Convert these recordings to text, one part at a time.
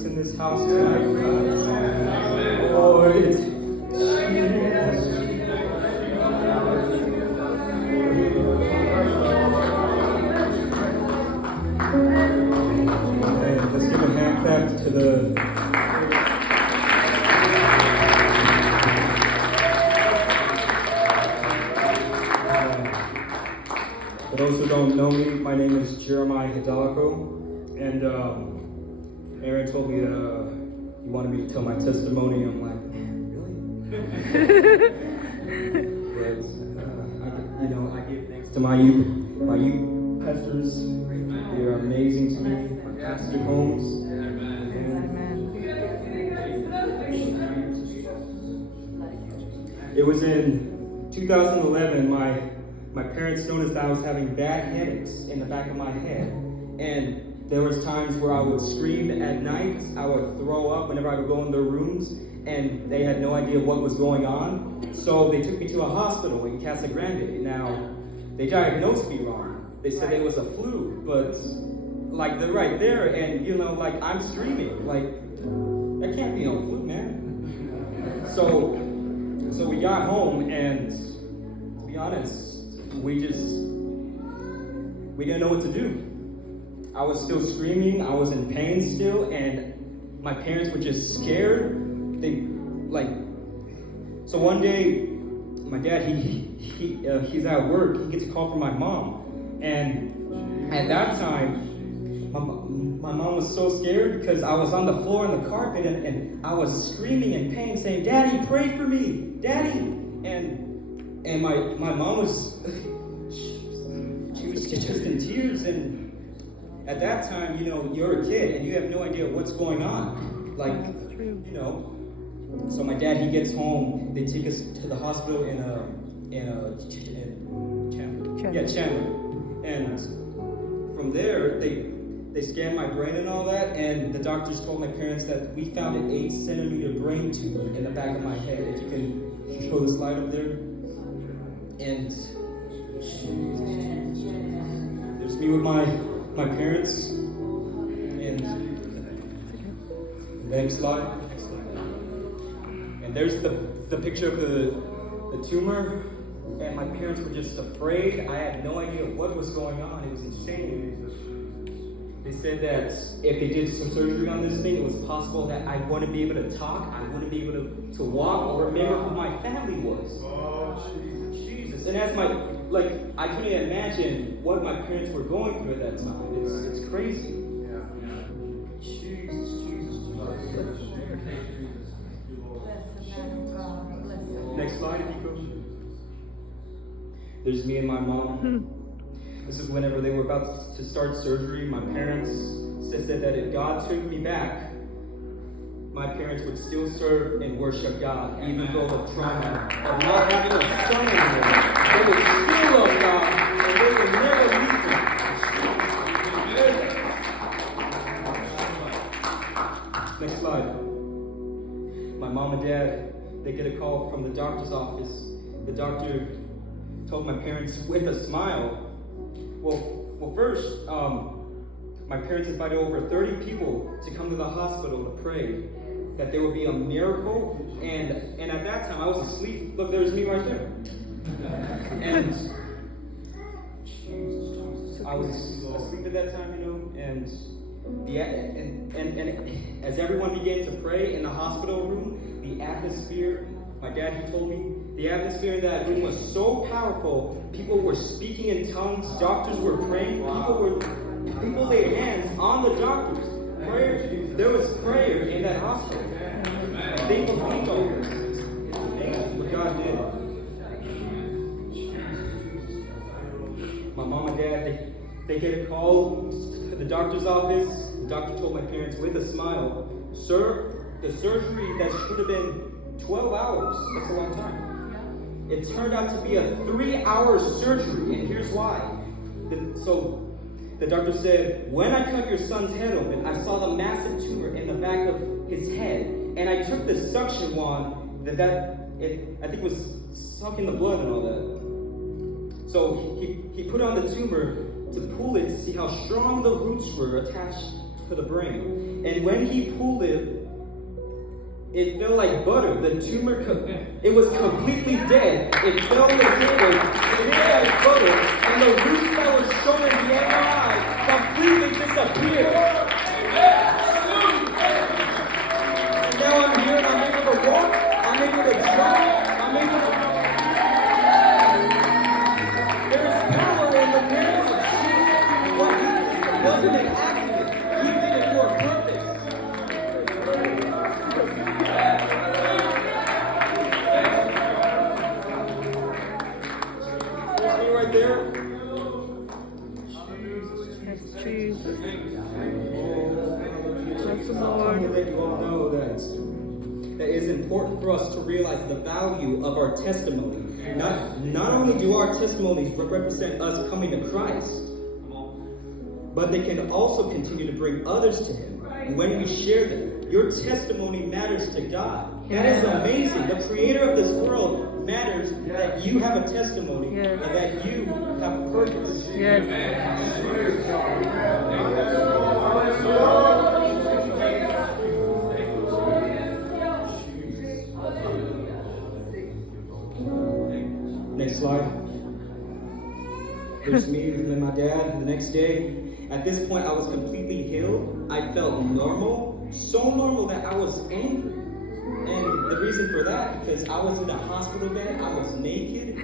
In this house tonight. Lord, it's let's give a hand clap to the for those who don't know me, my name is Jeremiah Hidalgo, and Aaron told me that he wanted me to tell my testimony. I'm like, man, really? But I give thanks to my youth pastors. They are amazing to me. My pastor homes. It was in 2011. My parents noticed that I was having bad headaches in the back of my head, and there was times where I would scream at night. I would throw up whenever I would go in their rooms, and they had no idea what was going on. So they took me to a hospital in Casa Grande. Now, they diagnosed me wrong. They said it was a flu, but like they're right there, and I'm screaming, like that can't be no flu, man. So we got home, and to be honest, we didn't know what to do. I was still screaming, I was in pain still, and my parents were just scared. So one day, my dad, he's at work, he gets a call from my mom. And at that time, my mom was so scared because I was on the floor on the carpet and I was screaming in pain, saying, "Daddy, pray for me, Daddy." And my mom was, she was just in tears. And at that time, you're a kid and you have no idea what's going on. So my dad, he gets home. They take us to the hospital in Chandler. And from there, they scanned my brain and all that. And the doctors told my parents that we found an 8-centimeter brain tumor in the back of my head. If you can show the slide up there. And there's me with my parents, and next slide. And there's the picture of the tumor, and my parents were just afraid. I had no idea what was going on. It was insane. They said that if they did some surgery on this thing, it was possible that I wouldn't be able to talk, I wouldn't be able to walk or remember who my family was. Jesus. And as I couldn't imagine what my parents were going through at that time. It's crazy. Jesus. Next slide, if you could. There's me and my mom. This is whenever they were about to start surgery. My parents said that if God took me back, my parents would still serve and worship God, even though the trauma of not having a son anymore. They would still love God, and they would never leave Him. Next slide. My mom and dad, they get a call from the doctor's office. The doctor told my parents with a smile. Well, first, my parents invited over 30 people to come to the hospital to pray that there would be a miracle. And at that time, I was asleep. Look, there's me right there. And I was asleep at that time, and as everyone began to pray in the hospital room, the atmosphere, my dad, he told me, the atmosphere in that room was so powerful. People were speaking in tongues. Doctors were praying. People laid hands on the doctors. There was prayer in that hospital. They believed all this. It's amazing what God did. My mom and dad, they get a call to the doctor's office. The doctor told my parents with a smile, "Sir, the surgery that should have been 12 hours, that's a long time. It turned out to be a 3-hour surgery, and here's why." So the doctor said, "When I cut your son's head open, I saw the massive tumor in the back of his head, and I took the suction wand I think was sucking the blood and all that. So he put on the tumor to pull it to see how strong the roots were attached to the brain. And when he pulled it, it felt like butter. The tumor, it was completely dead. It fell to the table. It felt like butter. And the roots that were shown in the MRI completely disappeared. And now I'm here and I'm able to walk. I'm able to jump. I'm able to... There is power in the name of Jesus. What he did wasn't an accident. He did it for a purpose. Right there. Yes, Jesus. Bless the I Lord. want to let you all know that it's important for us to realize the value of our testimony. Not only do our testimonies represent us coming to Christ, but they can also continue to bring others to Him when we share them. Your testimony matters to God. That is amazing. The Creator of this world matters that you have a testimony and that you have purpose. Yes. Next slide. There's me and my dad the next day. At this point, I was completely healed. I felt normal, so normal that I was angry. And the reason for that, because I was in a hospital bed, I was naked.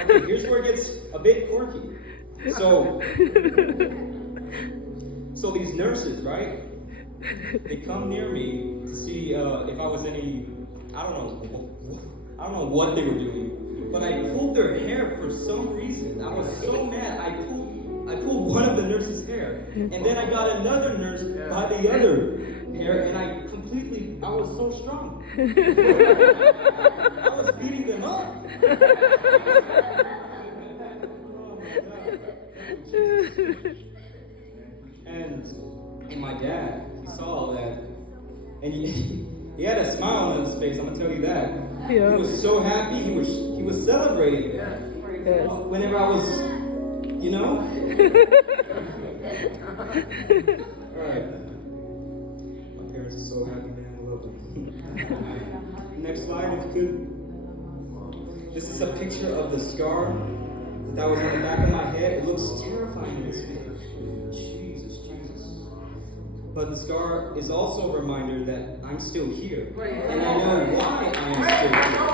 Okay, here's where it gets a bit quirky. So these nurses, right? They come near me to see if I was any, I don't know what they were doing, but I pulled their hair for some reason. I was so mad. I pulled one of the nurses' hair, and then I got another nurse by the other hair, and I was so strong. I was beating them up. And my dad, he saw all that, and he had a smile on his face. I'm gonna tell you that. Yeah. He was so happy. He was celebrating. Yes. Whenever I was, you know. All right. My parents are so happy, man. I love them. Next slide, if you could. This is a picture of the scar that was on the back of my head. It looks terrifying in this picture. Jesus. But the scar is also a reminder that I'm still here. And I know why I am still here.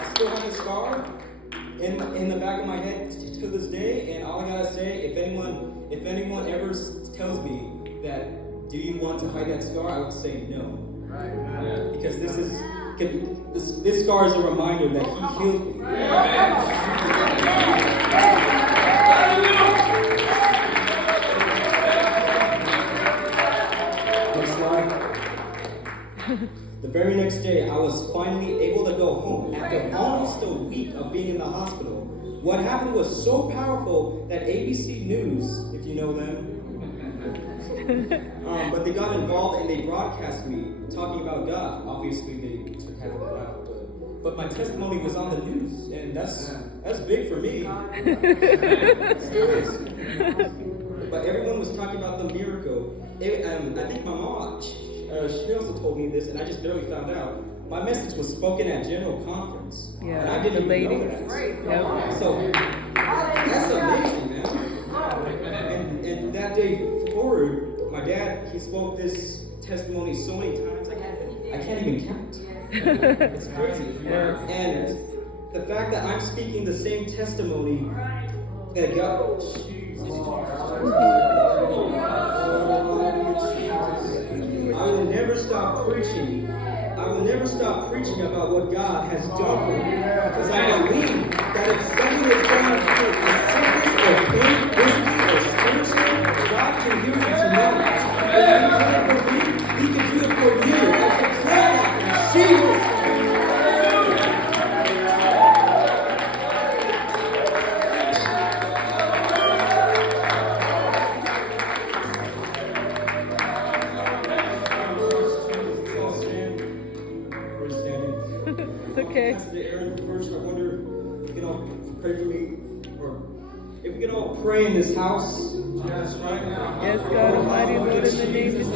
I still have a scar in the back of my head to this day, and all I gotta say, if anyone ever tells me that, do you want to hide that scar, I would say no. Because this scar is a reminder that He healed me. Next slide. The very next day, I was finally able to go home after almost a week of being in the hospital. What happened was so powerful that ABC News, if you know them, but they got involved and they broadcast me talking about God. Obviously, they took half of that out, but my testimony was on the news, and that's big for me. It still is. But everyone was talking about the miracle. I think my mom, she also told me this, and I just barely found out. My message was spoken at General Conference, and I didn't even know that. Yep. So that's amazing, man. And that day forward, my dad, he spoke this testimony so many times, I can't even count. It's crazy. And the fact that I'm speaking the same testimony that God... I will never stop preaching. I will never stop preaching about what God has done for me. Because I believe that if someone is going through a sickness or pain, physically or spiritually, God can heal you tonight. If He did it for me, He can do it for you. I declare that in Jesus' name. Okay. Pastor Aaron pray for me. Or if we could all pray in this house. Yes, God Almighty, Lord, in the name of